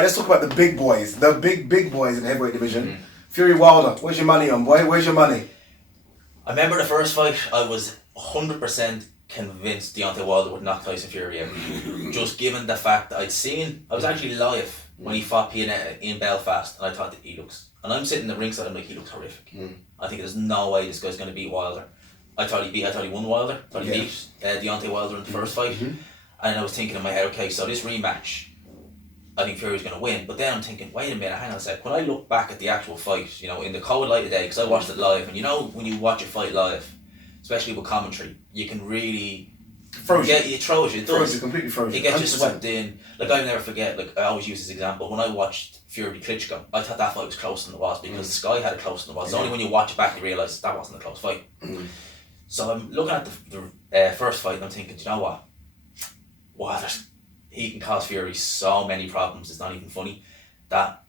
right, let's talk about the big boys. The big boys in the heavyweight division. Fury Wilder, where's your money on, boy? Where's your money? I remember the first fight, I was 100% convinced Deontay Wilder would knock Tyson Fury out. Just given the fact that I was actually live when he fought Pianetta in Belfast, and I thought that he looks, and I'm sitting in the ringside, I'm like, he looks horrific. I think there's no way this guy's going to beat Wilder. I thought he won Wilder, I thought he beat Deontay Wilder in the first fight. And I was thinking in my head, okay, so this rematch, I think Fury's going to win. But then I'm thinking, wait a minute, hang on a sec. When I look back at the actual fight, in the cold light of day, because I watched it live, and when you watch a fight live, especially with commentary, you can really it throws you. It does. It completely froze you. It gets you swept in. Like, I'll never forget, like, I always use this example. When I watched Fury Klitschko, I thought that fight was closer than it was because Sky had it closer than it was. It's only when you watch it back you realise that wasn't a close fight. So I'm looking at the first fight and I'm thinking, do you know what? Wow, he can cause Fury so many problems, it's not even funny. That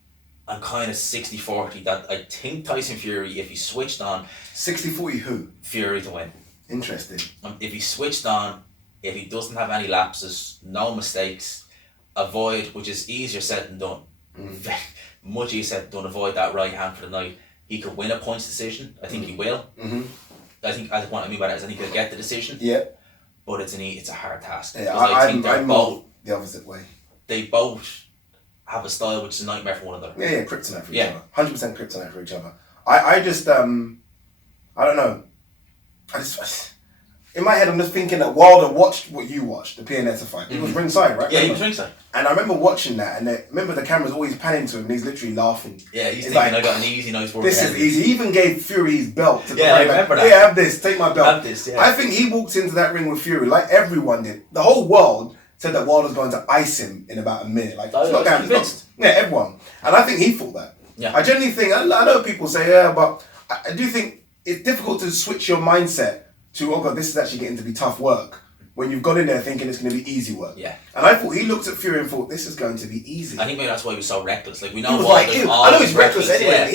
I'm kind of 60-40 that I think Tyson Fury, if he switched on... 60-40 who? Fury to win. Interesting. If he switched on, if he doesn't have any lapses, no mistakes, avoid, which is easier said than done. Much easier said than done, avoid that right hand for the night. He could win a points decision. I think he will. I think what I mean by that is I think he'll get the decision. Yeah. But it's a hard task. Yeah, I think they're both the opposite way. They both have a style which is a nightmare for one another. Yeah, kryptonite for each other. 100% kryptonite for each other. I just I don't know. In my head, I'm just thinking that Wilder watched what you watched, the Pianetta fight. He was ringside, right? Yeah, he was ringside. And I remember watching that, and remember the camera's always panning to him, and he's literally laughing. Yeah, he's thinking, I got an easy, nice work. This is easy. He even gave Fury his belt. I remember that. Yeah, have this, take my belt. Have this, yeah. I think he walked into that ring with Fury, like everyone did. The whole world said that Wilder's going to ice him in about a minute. Like, it's not convinced. Yeah, everyone. And I think he thought that. Yeah. I genuinely think, I know people say, yeah, but I do think it's difficult to switch your mindset to, oh God, this is actually getting to be tough work, when you've gone in there thinking it's going to be easy work. Yeah. And I thought he looked at Fury and thought, this is going to be easy. I think maybe that's why he was so reckless. Like, we know I know he's reckless anyway,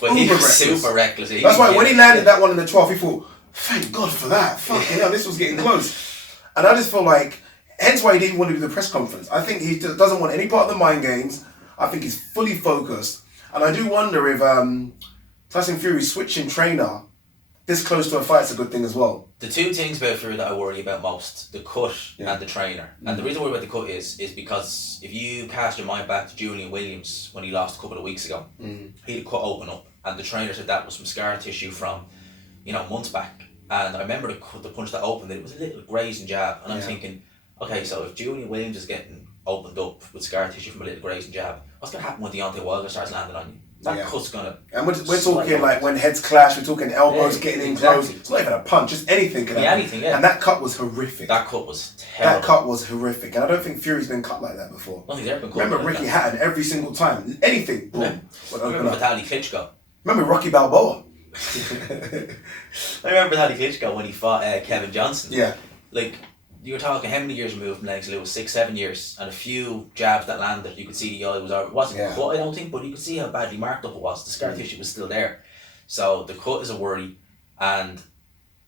but he was super reckless. That's why when he landed that one in the 12th, he thought, thank God for that. Fucking hell, this was getting close. And I just felt like, hence why he didn't want to do the press conference. I think he just doesn't want any part of the mind games. I think he's fully focused. And I do wonder if Tyson Fury switching trainer this close to a fight is a good thing as well. The two things about Fury that I worry about most, the cut and the trainer. And the reason I worry about the cut is because if you cast your mind back to Julian Williams when he lost a couple of weeks ago, he had cut open up, and the trainer said that was some scar tissue from, months back. And I remember the punch that opened it was a little grazing jab, and I'm thinking, okay, so if Julian Williams is getting opened up with scar tissue from a little grazing jab, what's going to happen when Deontay Wilder starts landing on you? That cut's gonna... And we're talking like when heads clash, we're talking elbows getting in close. It's not even a punch, just anything can happen. Anything, yeah. And that cut was horrific. That cut was terrible. That cut was horrific. And I don't think Fury's been cut like that before. I don't think he's ever been cut. Remember Ricky Hatton every single time. Anything, boom. Remember Vitaly Klitschko. Remember Rocky Balboa. I remember Vitaly Klitschko when he fought Kevin Johnson. Yeah. Like, you were talking how many years removed from Lennox Lewis? 6-7 years, and a few jabs that landed. You could see the eye wasn't cut, I don't think, but you could see how badly marked up it was. The scar tissue was still there, so the cut is a worry. And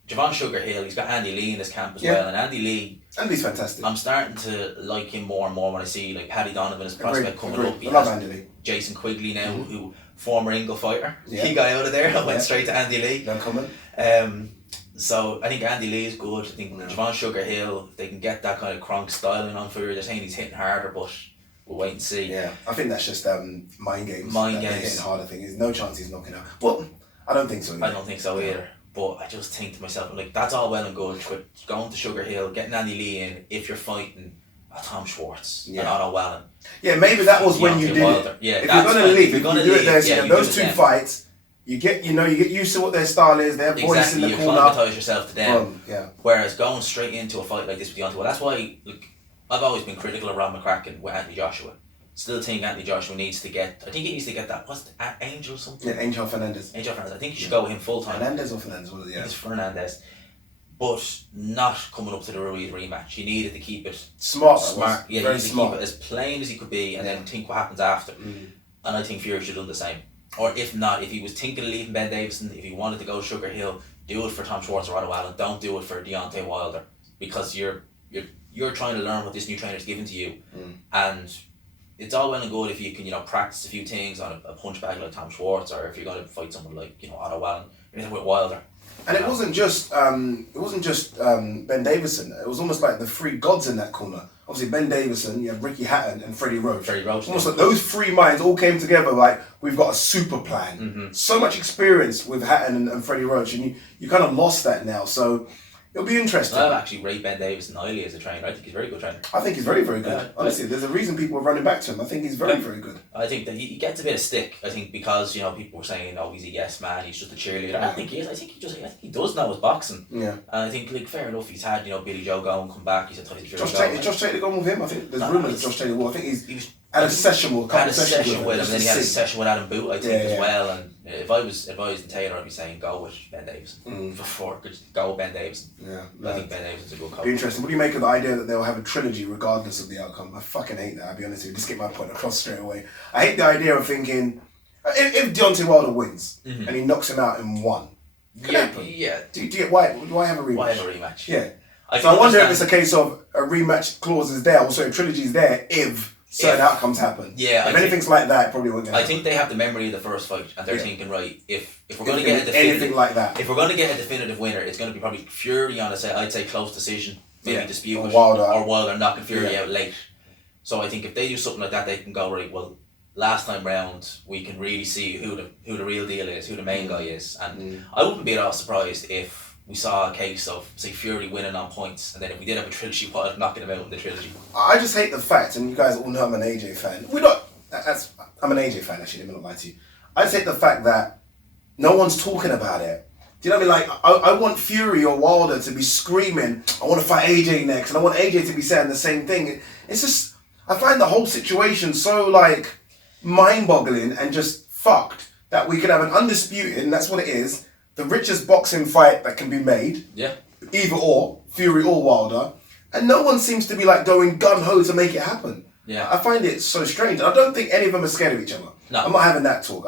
Javon Sugar Hill, he's got Andy Lee in his camp as well, and Andy's fantastic. I'm starting to like him more and more when I see like Paddy Donovan as prospect coming up. I love Andy Lee. Jason Quigley now, who former Ingle fighter, he got out of there and went straight to Andy Lee. No comment. So I think Andy Lee is good. I think Javon Sugar Hill, if they can get that kind of Kronk styling on Fury, they're saying he's hitting harder, but we'll wait and see. Yeah, I think that's just mind games. Mind games. Hitting harder thing. There's no chance he's knocking out. Well, I don't think so either. I don't think so either. But I just think to myself, like, that's all well and good with going to Sugar Hill, getting Andy Lee in, if you're fighting Tom Schwartz and Otto Wallen. Yeah, maybe that was when you did it. Yeah, if you're going to leave, you do it there. So those two fights, you get used to what their style is, their voice in the corner. You acclimatise yourself to them. Yeah. Whereas going straight into a fight like this with Deontay, well, that's why I've always been critical of Rob McCracken with Anthony Joshua. Still think Anthony Joshua needs to get... I think he needs to get that... What's the, Angel something? Yeah, Angel Fernandez. I think you should go with him full time. Fernandez or Fernandez? What is it? Yeah. It's Fernandez. But not coming up to the Ruiz rematch. He needed to keep it... Smart. Yeah, he needed to keep it as plain as he could be and then think what happens after. And I think Fury should have done the same. Or if not, if he was thinking of leaving Ben Davison, if he wanted to go Sugar Hill, do it for Tom Schwartz or Otto Allen. Don't do it for Deontay Wilder, because you're trying to learn what this new trainer's given to you, and it's all well and good if you can, practice a few things on a punch bag like Tom Schwartz, or if you're going to fight someone like, Otto Wallen, with Wilder. And it wasn't just Ben Davison. It was almost like the three gods in that corner. Obviously Ben Davison, you have Ricky Hatton and Freddie Roach. Almost like those three minds all came together like, we've got a super plan. Mm-hmm. So much experience with Hatton and Freddie Roach, and you kind of lost that now. So it'll be interesting. I actually rate Ben Davison highly as a trainer. I think he's a very good trainer. I think he's very, very good. Yeah, honestly, there's a reason people are running back to him. I think he's very, very good. I think that he gets a bit of stick. I think because people were saying, "Oh, he's a yes man. He's just a cheerleader." I don't think he is. I think he does know his boxing. Yeah. And I think fair enough. He's had Billy Joe go and come back. He's had Tyson Fury. Josh Taylor gone with him. I think there's rumours that Josh Taylor will. I think he was had a session with him, and then he had a session with Adam Boot, I think, as well. And if I was in Taylor, I'd be saying go with Ben Davison. Before go with Ben Davison. Yeah, I think Ben Davison's a good coach. Be interesting. What do you make of the idea that they'll have a trilogy regardless of the outcome? I fucking hate that. I'll be honest with you. Just get my point across straight away. I hate the idea of thinking if Deontay Wilder wins and he knocks him out in one. Yeah. Why have a rematch? Why have a rematch? Yeah. I wonder if it's a case of a rematch clause is there, also a trilogy is there if certain outcomes happen. Yeah. If anything's like that, it probably won't get. I think they have the memory of the first fight, and they're thinking, right, if we're going to get a definitive, anything like that, if we're going to get a definitive winner, it's going to be probably Fury on I'd say close decision, maybe dispute or Wilder knocking Fury out late. So I think if they do something like that, they can go right. Well, last time round we can really see who the real deal is, who the main guy is, and I wouldn't be at all surprised if we saw a case of, say, Fury winning on points, and then if we did have a trilogy, what knocking him out in the trilogy. I just hate the fact, and you guys all know I'm an AJ fan. I'm an AJ fan, actually, let me not lie to you. I just hate the fact that no one's talking about it. Do you know what I mean? Like, I want Fury or Wilder to be screaming, I want to fight AJ next, and I want AJ to be saying the same thing. It's just, I find the whole situation so, like, mind-boggling and just fucked that we could have an undisputed, and that's what it is, the richest boxing fight that can be made. Yeah. Either or, Fury or Wilder. And no one seems to be like going gun-ho to make it happen. Yeah. I find it so strange. I don't think any of them are scared of each other. No. I'm not having that talk.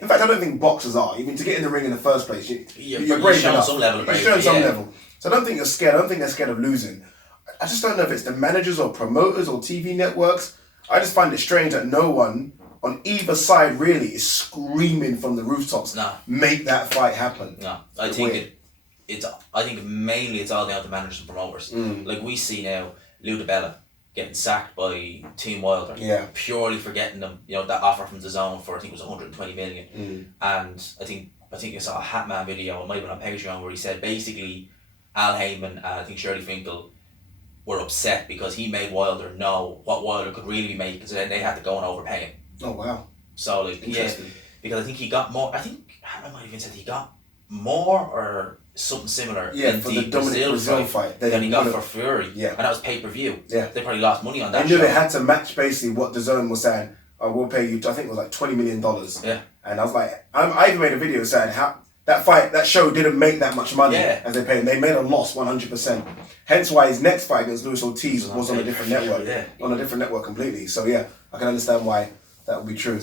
In fact, I don't think boxers are. Even to get in the ring in the first place, you're brave enough. Some level of bravery, you're showing some level. So I don't think you're scared. I don't think they're scared of losing. I just don't know if it's the managers or promoters or TV networks. I just find it strange that no one on either side really is screaming from the rooftops. No. Make that fight happen. No, I think mainly it's all down to managers and promoters. Like we see now, Lou DiBella getting sacked by Team Wilder. Yeah. Purely for getting them, that offer from DAZN for I think it was 120 million. And I think I saw a Hatman video, it might have been on Patreon, where he said basically Al Heyman and I think Shirley Finkel were upset because he made Wilder know what Wilder could really be making, so then they had to go and overpay him. Oh wow. So because I think he got more. I think Hatman might have even said he got more or something similar. Yeah, for the Dominic Brazil fight than he got for Fury. Yeah, and that was pay per view. Yeah, they probably lost money on that. They knew they had to match basically what DAZN was saying. I will pay you. I think it was like $20 million. Yeah, and I was like, I even made a video saying how that show didn't make that much money as they paid. They made a loss 100%. Hence why his next fight against Luis Ortiz was on a different network. On a different network completely. So yeah, I can understand why that would be true.